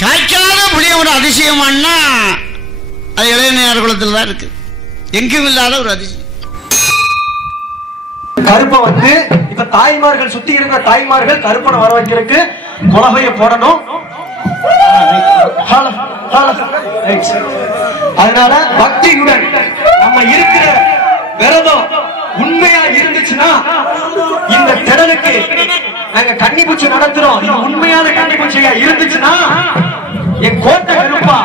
காய்க்காத புளிய ஒரு அதிசயமானா அது இளைஞர் குலத்தில் தான் இருக்கு. எங்கும் இல்லாத ஒரு அதிசயம். கருப்பை வந்து இப்ப தாய்மார்கள் சுத்தி இருக்கிற தாய்மார்கள் கருப்பனை வர வைக்கிறதுக்கு குலவைய போடணும். அதனால பக்தியுடன் நம்ம இருக்கிற விரதம் உண்மையா இருந்துச்சுன்னா இந்த திடலுக்கு நாங்க கன்னிப்பூச்சி நடத்துறோம். இது உண்மையான கன்னிப்பூச்சியா இருந்துச்சுன்னா என் கோட்டை கருப்பா,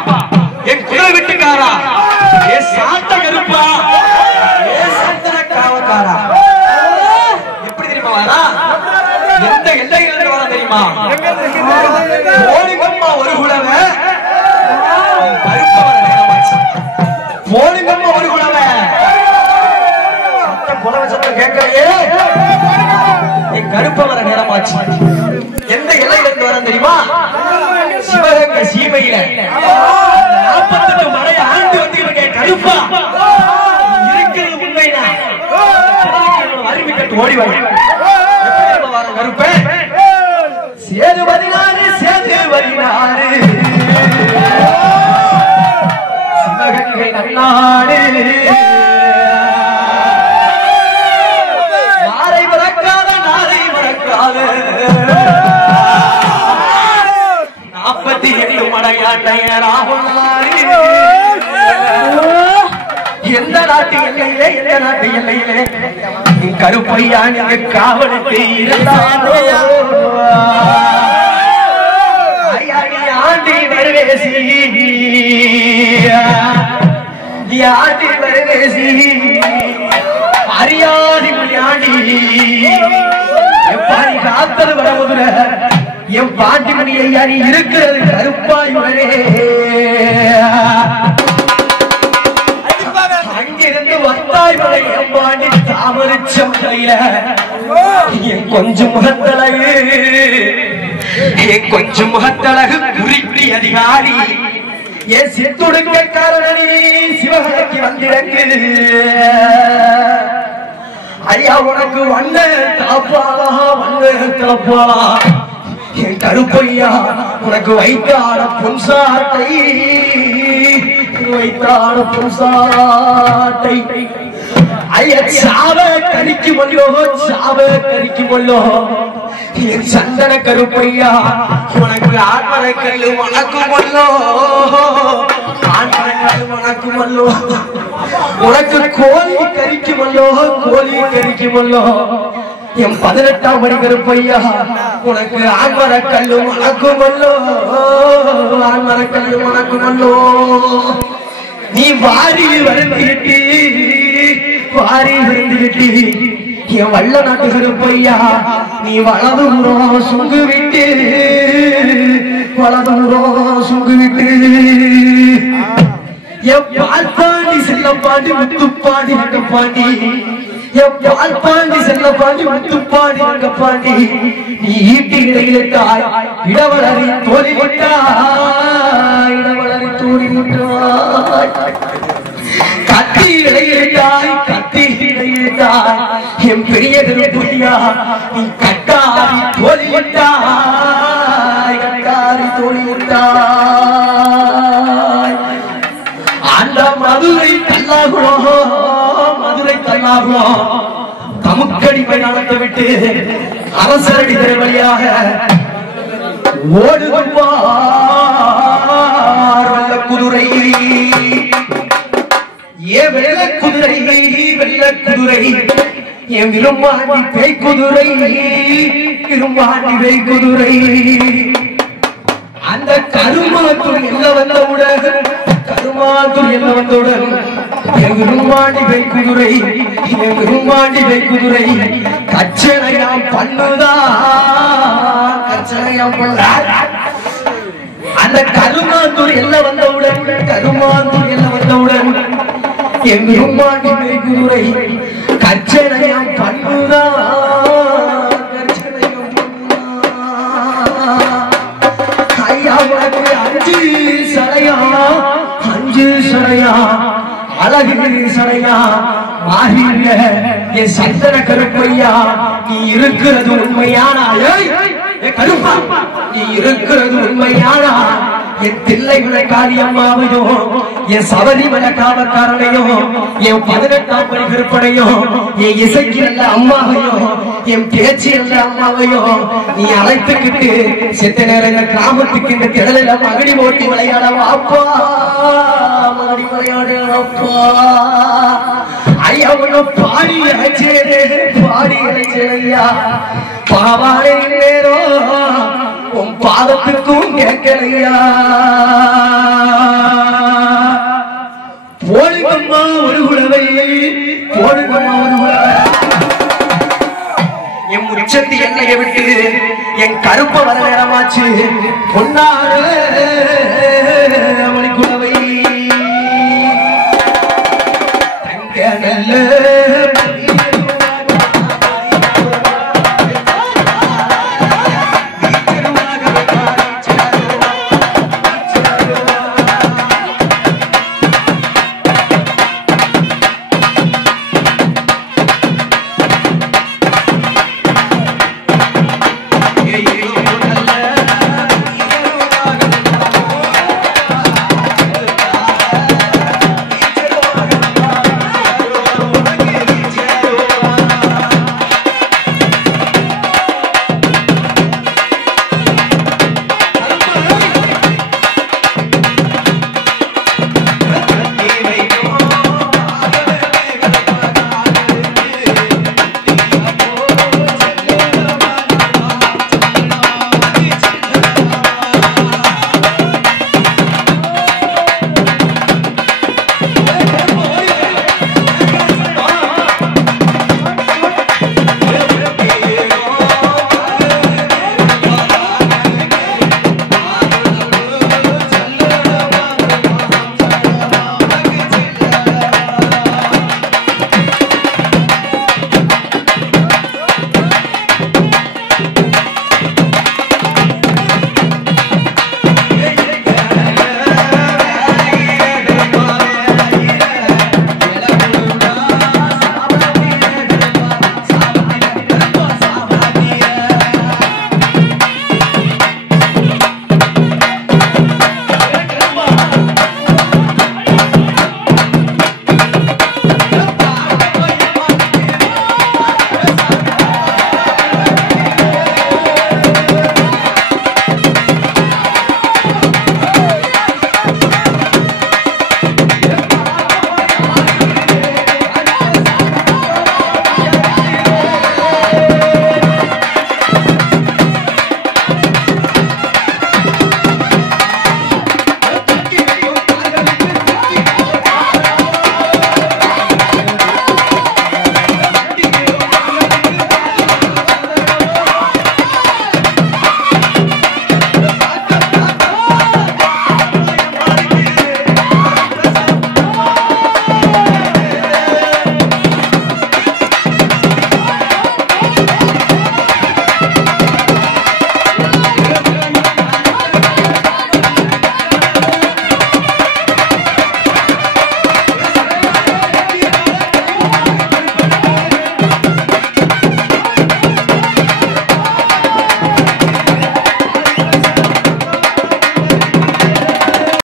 என் குதிரை வீட்டுக்காரா, என் சாட்ட கருப்பா, என் சந்தன காவக்காரா எப்படி தெரியுமா வரா? எந்த எல்லையிலிருந்து வர தெரியுமா? போலிங்கம்மா ஒரு குலவ போலிங்கம்மா ஒரு குலவ புலவ சத்தம் கேட்கலையே. என் கருப்ப வர நேரமாச்சு. எந்த எல்லையில இருந்து வர தெரியுமா? சிவகங்கை சீமையில 48 மலை ஆண்டு வந்து கருப்பா இருக்கிறது உண்மைதான். அருவி கட்டு ஓடி வர கருப்ப சேது வரினாரு சிவகங்கை நன்னாடு நாரை மறக்காத 47 மலையாண்டைய ராகுமாரி எந்த நாட்டு எல்லையிலே எந்த நாட்டு எல்லையிலே கருப்பையா நீங்க காவலுக்கு இருந்தாரோ ஆண்டி வருவேசி ஆண்டி வருவேசி அறியாதி ஆண்டி எப்பாடி காத்தது வர முதல என் பாட்டி மணி ஐயா நீ இருக்கிறது கருப்பாயுடனே. அங்கிருந்து வந்தாய் மலை என் பாண்டி தாமரிச்சம் கையில என் கொஞ்சம் முகத்தழகு என் கொஞ்சம் முகத்தழகு குறிப்பி அதிகாரி என் சித்துடுக்க காரணி சிவகலைக்கு வந்திருக்கு. ஐயா உனக்கு வண்ண தலப்பாளா என் கருப்பையா உனக்கு வைத்தாட பொன்சாட்டை ஐயா சாவ கரிக்குமல்லோ என் சந்தன கருப்பையா உனக்கு ஆண்மரக்கல்லு வணக்குமல்லோ வணக்குமல்லோ உனக்கு கோழி கரிக்குமல்லோ என் 18ஆம் மணி கருப்பையா உனக்கு ஆண்மரக்கல்லு வணக்குமல்லோ நீ வாரி வருந்துகிட்டு என் வல்ல நாட்டு கருப்பையா நீ வலதுபுறம் சுங்கு விட்டு என் பால்பாண்டி செல்லப்பாண்டி முத்துப்பாண்டி வெங்கப்பாண்டி என் பால்பாண்டி செல்லப்பாண்டி முத்துப்பாண்டி வெங்கப்பாண்டி நீ ஈட்டி இடையிட்டாய் இடவளரி தோழி விட்டாய் கத்தி இடையிட்டாய் என் பெரிய கருப்பையா நீ கட்டாரி தோழி விட்டாய் அந்த மதுரை தல்லாகுளம் தமுக்கடி பயணத்தை விட்டு அரசரடி வழியாக ஓடுவார் குதிரை வெள்ள குதிரை என் விரும்பாண்டி பேய்க்குதிரை அந்த கருமாத்தூர் என்ன வந்தவுடன் என் விரும்பாண்டி பேய்க்குதிரை கச்சனையாம் பண்ணுதா அந்த கருமாத்தூர் என்ன வந்தவுடன் என் விரும்பாண்டி பேய்க்குதிரை கச்சனையாம் பண்ணுதா அஞ்சு சடையா அழகு சடையா மாறிய என் சந்தன கருப்பையா நீ இருக்கிறது உண்மையானா கருப்பா நீ இருக்கிறது உண்மையானா என் தில்லைமலை காளியம்மாவையும் என் சபரிமலை காவற்காரனையும் என் 18ஆம் படி விற்பனையும் என் இசைக்கு நல்ல அம்மாவையும் என் பேச்சு நல்ல அம்மாவையும் நீ அழைத்துக்கிட்டு செத்த நேரம் இந்த கிராமத்துக்கு இந்த திடலில மகடி ஓட்டி விளையாட வாப்பா மகடி விளையாட அப்பா ஐயா பாடி அழைச்சேயா பாவாடை நேரம் உன் பாதத்துக்கும் கேட்கலையா போடுங்கம்மா ஒரு குழவை போடுங்கம்மா ஒரு குழவை என் உச்சத்து எண்ணெயை விட்டு என் கருப்ப வர நேரமாச்சு பொன்னாரு